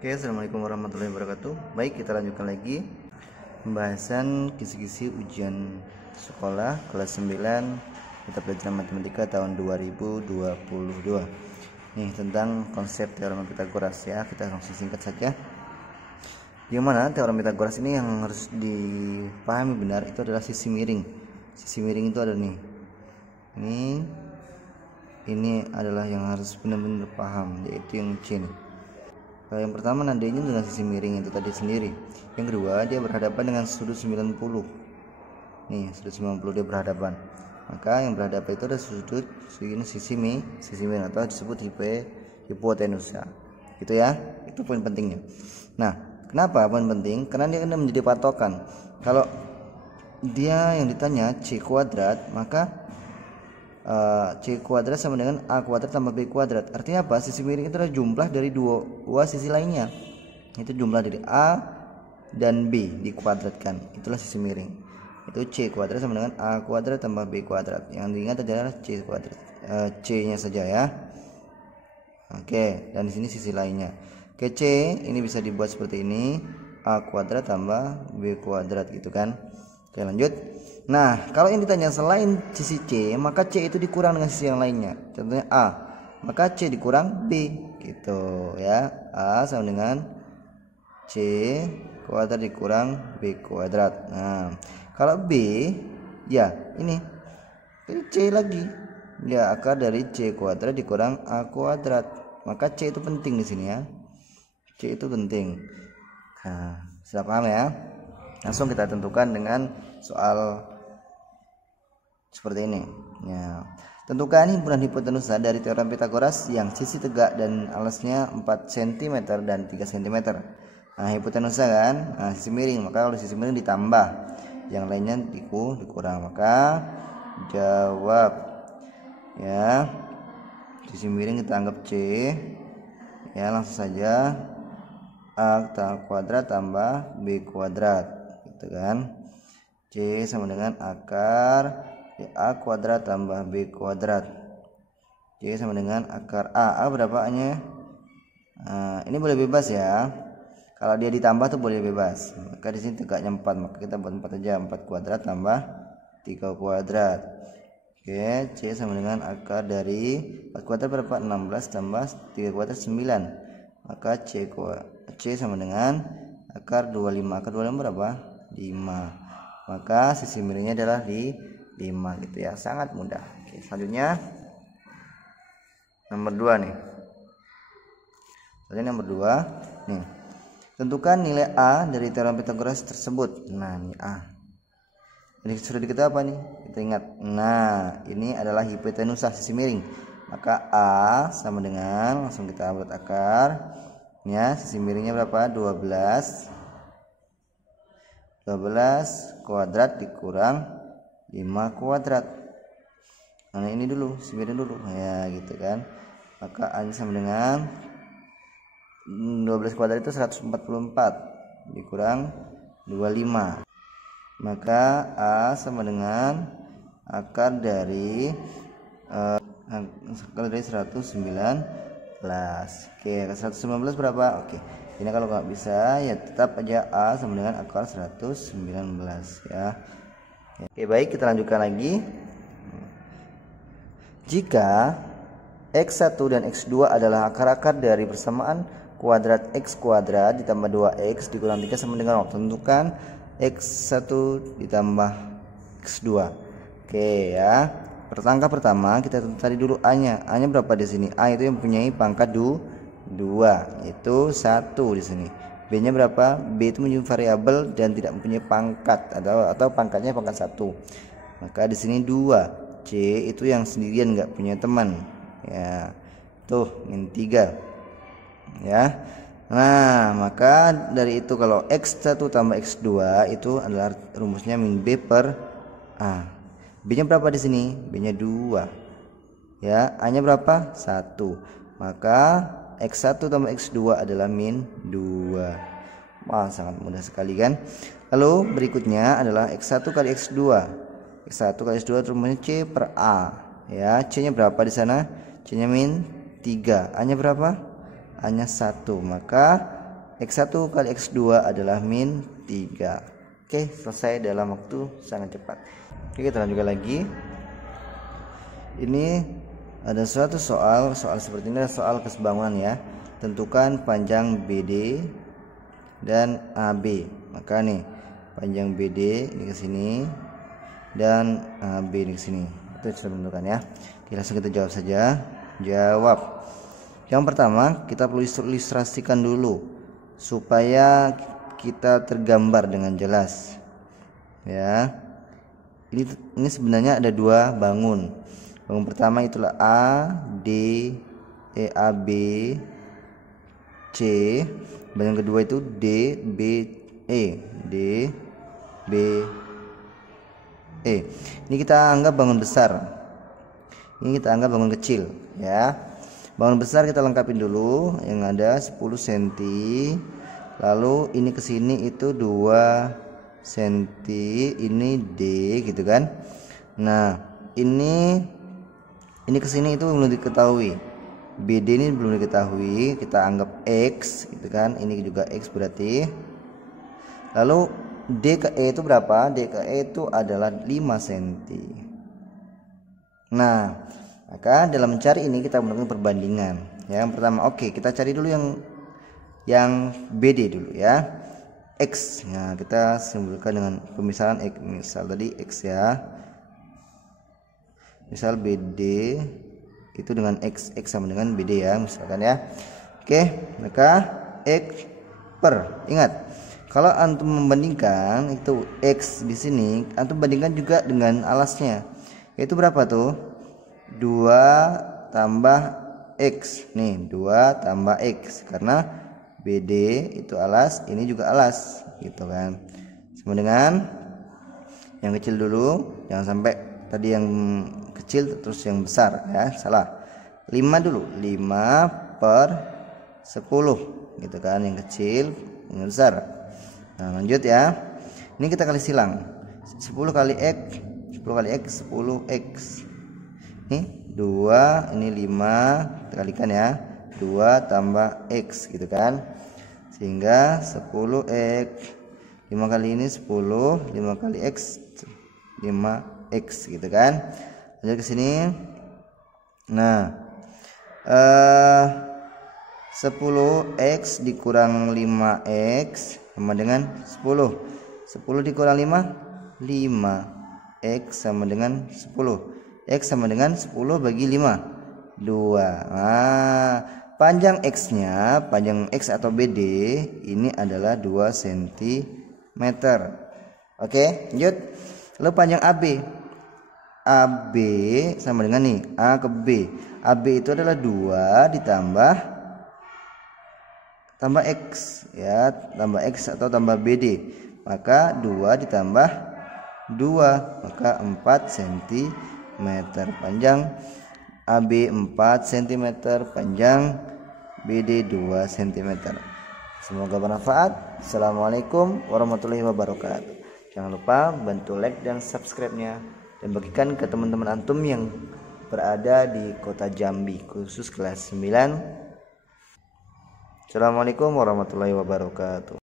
Oke, assalamualaikum warahmatullahi wabarakatuh. Baik, kita lanjutkan lagi pembahasan kisi-kisi ujian sekolah kelas 9 mata pelajaran matematika tahun 2022. Nih, tentang konsep teorema Pitagoras ya. Kita langsung singkat saja. Yang mana teorema Pitagoras ini yang harus dipahami benar itu adalah sisi miring. Sisi miring itu ada nih. Ini adalah yang harus benar-benar paham, yaitu yang C nih. Yang pertama nandainya dengan sisi miring itu tadi sendiri. Yang kedua, dia berhadapan dengan sudut 90. Nih, sudut 90 dia berhadapan. Maka yang berhadapan itu ada sudut sisi miring atau disebut hipotenusa. Gitu ya. Itu poin pentingnya. Nah, kenapa poin penting? Karena dia akan menjadi patokan. Kalau dia yang ditanya C kuadrat, maka C kuadrat sama dengan A kuadrat tambah B kuadrat. Artinya apa? Sisi miring itu adalah jumlah dari dua sisi lainnya. Itu jumlah dari A dan B dikuadratkan. Itulah sisi miring. Itu C kuadrat sama dengan A kuadrat tambah B kuadrat. Yang diingat adalah C kuadrat. C-nya saja ya. Oke, dan di sini sisi lainnya. Oke, C ini bisa dibuat seperti ini. A kuadrat tambah B kuadrat gitu kan. Oke, lanjut. Nah, kalau yang ditanya selain sisi C, maka C itu dikurang dengan sisi yang lainnya. Contohnya A, maka C dikurang B gitu ya. A sama dengan C kuadrat dikurang B kuadrat. Nah, kalau B ya ini C lagi. Ya, akar dari C kuadrat dikurang A kuadrat. Maka C itu penting di sini ya. C itu penting. Nah, sudah paham ya? Langsung kita tentukan dengan soal seperti ini ya. Tentukan himpunan hipotenusa dari teorema Pitagoras yang sisi tegak dan alasnya 4 cm dan 3 cm. Nah, hipotenusa kan, nah, sisi miring, maka kalau sisi miring ditambah, yang lainnya dikurang. Maka jawab ya, sisi miring kita anggap C ya, langsung saja A kuadrat tambah B kuadrat gitu kan. C sama dengan akar A kuadrat tambah B kuadrat. C sama dengan akar A. A berapa A-nya? Nah, ini boleh bebas ya. Kalau dia ditambah tuh boleh bebas. Maka di sini tegaknya 4, maka kita buat 4 aja. 4 kuadrat tambah 3 kuadrat. Oke, C sama dengan akar dari 4 kuadrat berapa? 16 tambah 3 kuadrat 9. Maka C sama dengan akar 25. Akar 25 berapa? 5. Maka sisi miringnya adalah di 5 gitu ya, sangat mudah. Oke, selanjutnya nomor 2 nih. Selanjutnya nomor 2 nih. Tentukan nilai A dari teorema Pitagoras tersebut. Nah, ini A. Ini sudah diketahui apa nih? Kita ingat. Nah, ini adalah hipotenusa sisi miring. Maka A sama dengan, langsung kita buat akar. Ya, sisi miringnya berapa? 12 kuadrat dikurang 5 kuadrat. Nah, ini dulu, simirin dulu ya gitu kan. Maka A sama dengan 12 kuadrat itu 144 dikurang 25. Maka A sama dengan akar dari 119. Oke, 119 berapa? Oke. Ini kalau nggak bisa ya tetap aja A sama dengan akar 119 ya. Oke, baik, kita lanjutkan lagi. Jika X1 dan X2 adalah akar-akar dari persamaan kuadrat X kuadrat ditambah 2X dikurang 3 sama dengan 0. Tentukan X1 ditambah X2. Oke ya. Angka pertama kita cari dulu A-nya. A-nya berapa di sini? A itu yang mempunyai pangkat 2, itu 1 di sini. B-nya berapa? B itu menjadi variabel dan tidak mempunyai pangkat atau pangkatnya pangkat 1. Maka di sini 2. C itu yang sendirian nggak punya teman. Ya. Tuh, -3. Ya. Nah, maka dari itu kalau X1 tambah X2 itu adalah rumusnya min B per A. B-nya berapa di sini? B-nya 2. Ya, A-nya berapa? 1. Maka X1 tambah X2 adalah min 2. Wah, sangat mudah sekali kan. Lalu berikutnya adalah X1 kali X2. X1 kali X2 rumusnya C per A. Ya, C-nya berapa di sana? C-nya min 3. A-nya berapa? A-nya 1. Maka X1 kali X2 adalah min 3. Oke, selesai dalam waktu sangat cepat. Oke, kita lanjutkan lagi. Ini ada suatu soal seperti ini, soal kesebangunan ya. Tentukan panjang BD dan AB. Maka nih, panjang BD ini ke sini dan AB ini ke sini. Itu sudah menentukan ya. Oke, langsung kita jawab saja. Jawab. Yang pertama, kita perlu ilustrasikan dulu supaya kita tergambar dengan jelas ya. Ini sebenarnya ada dua bangun. Bangun pertama itulah A, D, E, A, B, C. Bangun kedua itu D, B, E, D, B, E. Ini kita anggap bangun besar, ini kita anggap bangun kecil ya. Bangun besar kita lengkapin dulu, yang ada 10 cm. Lalu ini ke sini itu 2 cm, ini D gitu kan. Nah, ini ke sini itu belum diketahui. BD ini belum diketahui, kita anggap X gitu kan. Ini juga X berarti. Lalu D ke E itu berapa? D ke E itu adalah 5 cm. Nah, maka dalam mencari ini kita melakukan perbandingan. Yang pertama, oke, kita cari dulu yang BD dulu ya. X. Nah, kita simbolkan dengan pemisahan X. Misal tadi X ya. Misal BD itu dengan X sama dengan BD ya, misalkan ya. Oke, maka X per. Ingat, kalau antum membandingkan itu X di sini, antum bandingkan juga dengan alasnya. Yaitu berapa tuh? 2 tambah X. Nih, 2 tambah X karena BD itu alas, ini juga alas gitu kan. Sama dengan yang kecil dulu, jangan sampai tadi yang kecil terus yang besar ya, salah. 5 dulu, 5 per 10 gitu kan, yang kecil yang besar. Nah, lanjut ya. Ini kita kali silang. 10 kali X, 10 kali X, 10X. Nih 2, ini 5, kita kalikan ya, 2 tambah X gitu kan, sehingga 10X. 5 kali ini 10, 5 kali X 5X gitu kan. Lanjut ke sini. Nah, 10X dikurang 5X sama dengan 10. 10 dikurang 5, 5X sama dengan 10. X sama dengan 10 bagi 5, 2. Nah, panjang X-nya, panjang X atau BD ini adalah 2 cm. Oke, lanjut. Lalu panjang AB. AB sama dengan nih, A ke B. AB itu adalah 2 ditambah X ya, tambah X atau tambah BD. Maka 2 ditambah 2, maka 4 cm. Panjang AB 4 cm, panjang BD 2 cm. Semoga bermanfaat. Assalamualaikum warahmatullahi wabarakatuh. Jangan lupa bantu like dan subscribe-nya, dan bagikan ke teman-teman antum yang berada di kota Jambi, khusus kelas 9. Assalamualaikum warahmatullahi wabarakatuh.